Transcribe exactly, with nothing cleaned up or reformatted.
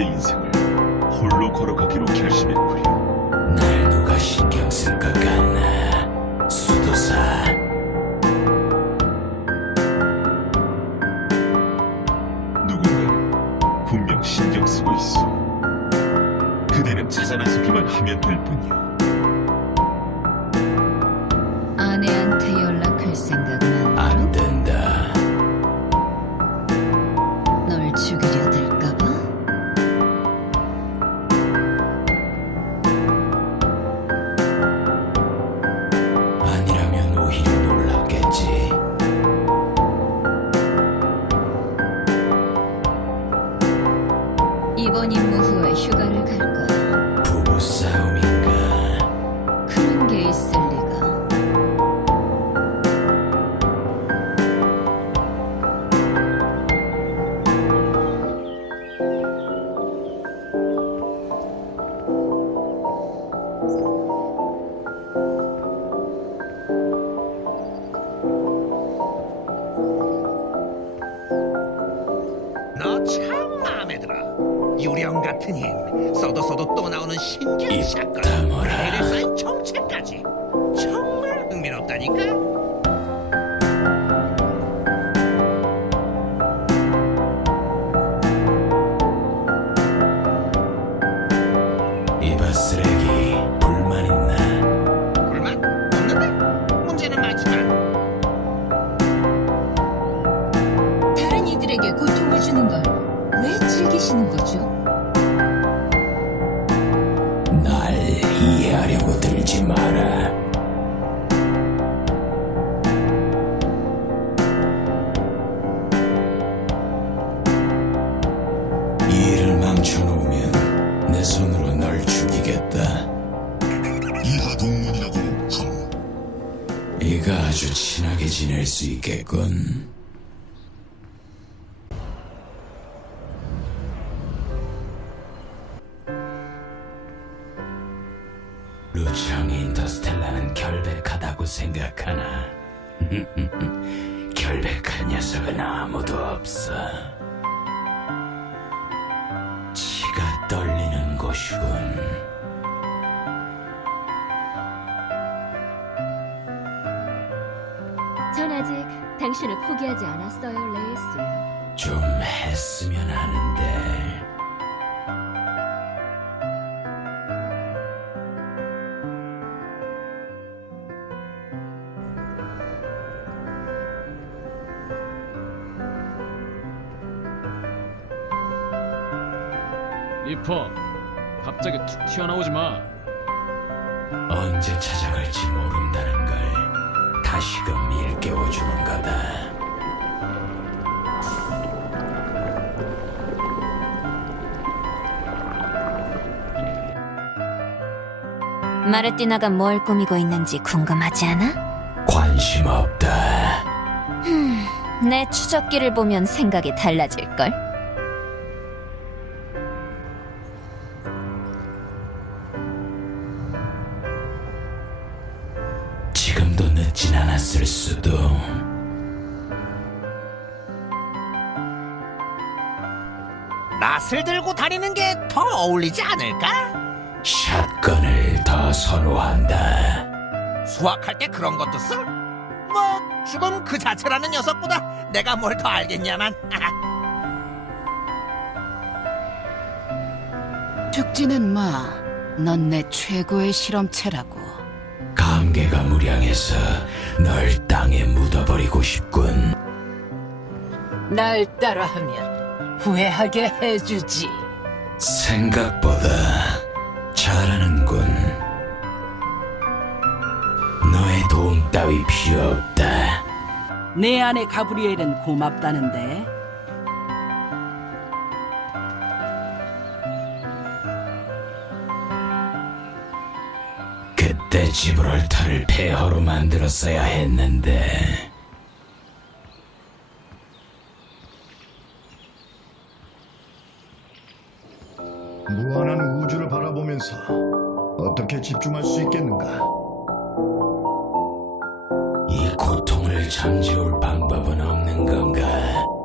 번째 인생을 홀로 걸어가기로 결심했구려. 날 누가 신경 쓸 것 같나, 수도사. 누군가는 분명 신경 쓰고 있어. 그대는 찾아 나서기만 하면 될 뿐이오. 아내한테 연락할 생각은 안 안 된다. 널 죽이려 들까봐? 아니라면 오히려 놀랐겠지. 이번 임무 후에 휴가를 갈 거야. 부부싸움인가? 그런 게 있을 리가. 너 참 마음에 들어. 유령 같은 힘, 써도 써도 또 나오는 신기한 입 사건, 다물어. 배에 쌓인 정체까지 정말 흥미롭다니까. 이봐 쓰레기, 불만 있나? 불만 없는데 문제는 많지만 다른 이들에게 고통을 주는 걸 왜 즐기시는 거죠? 날 이해하려고 들지 마라. 이 일을 망쳐놓으면 내 손으로 널 죽이겠다. 이하 동문이라고 함. 이가 아주 친하게 지낼 수 있겠군. 루청 인터스텔라는 결백하다고 생각하나? 결백한 녀석은 아무도 없어. 치가 떨리는 곳이군. 전 아직 당신을 포기하지 않았어요, 레이스. 좀 했으면 하는데. 리퍼, 갑자기 툭 튀어나오지 마. 언제 찾아갈지 모른다는 걸 다시금 일깨워주는 거다. 마르티나가 뭘 꾸미고 있는지 궁금하지 않아? 관심 없다. 내 추적기를 보면 생각이 달라질걸? 지금도 늦진 않았을 수도. 낫을 들고 다니는 게 더 어울리지 않을까? 샷건을 더 선호한다. 수학할 때 그런 것도 써? 뭐 죽음 그 자체라는 녀석보다 내가 뭘 더 알겠냐만. 죽지는 마. 넌 내 최고의 실험체라고. 감개가 무량해서 널 땅에 묻어버리고 싶군. 날 따라하면 후회하게 해주지. 생각보다 잘하는군. 너의 도움 따위 필요 없다. 내 아내 가브리엘은 고맙다는데. 그때 지브롤터를 폐허로 만들었어야 했는데. 무한한 우주를 바라보면서 어떻게 집중할 수 있겠는가? 이 고통을 잠재울 방법은 없는 건가?